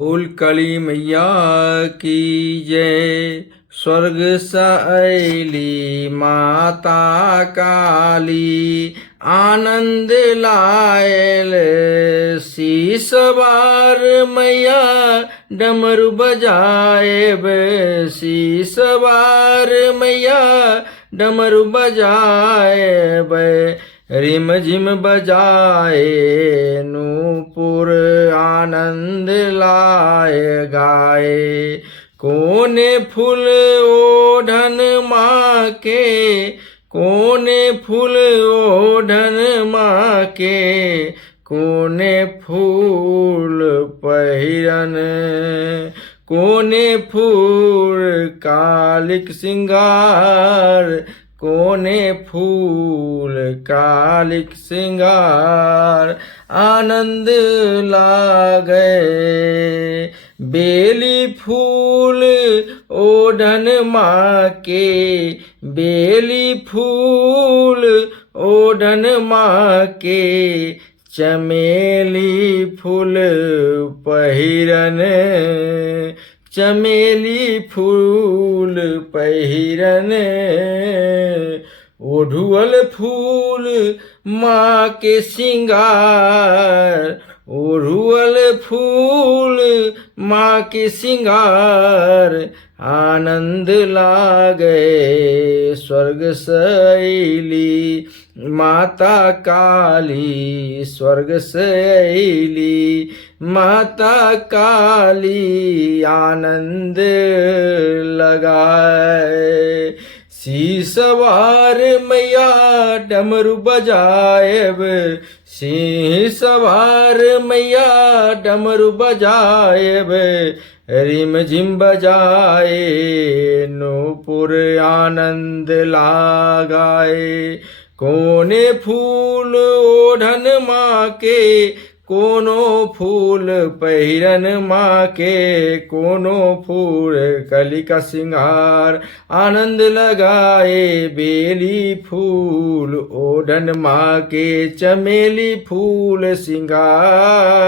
बोल काली मैया की जय। स्वर्ग सैली माता काली, आनंद लायल शीस बार मैया डमरू बजाएब। शीस बार मैया डमरू बजाएब। रिम झिम बजाए नूपुर आनंद लाए गाए। कोने फूल ओढ़न माँ के, कोने फूल ओढ़न माँ के, कोने फूल पहिरन। कोने फूल कालिक सिंगार, कोने फूल कालिक सिंगार। आनंद लागे बेली फूल ओढ़न माँ के, बेली फूल ओढ़न माँ के, चमेली फूल पहिरन। चमेली फूल पहिरन। ओढ़ुअल फूल माँ के सिंगार, ओढ़ुअल फूल माँ के सिंगार। आनंद लागे स्वर्ग सैली माता काली, स्वर्ग सैली माता काली। आनंद लगाए शीस सवार मैया डमरू बजाएब। सिंह सवार मैया डमरू बजाएब। रिम झिम बजाए नूपुर आनंद लगाए। कोने फूल ओढ़न माँ के, कोनो फूल पहिरन माँ के, कोनो फूल कली का सिंगार। आनंद लगाए बेली फूल ओढ़न माँ के, चमेली फूल सिंगार।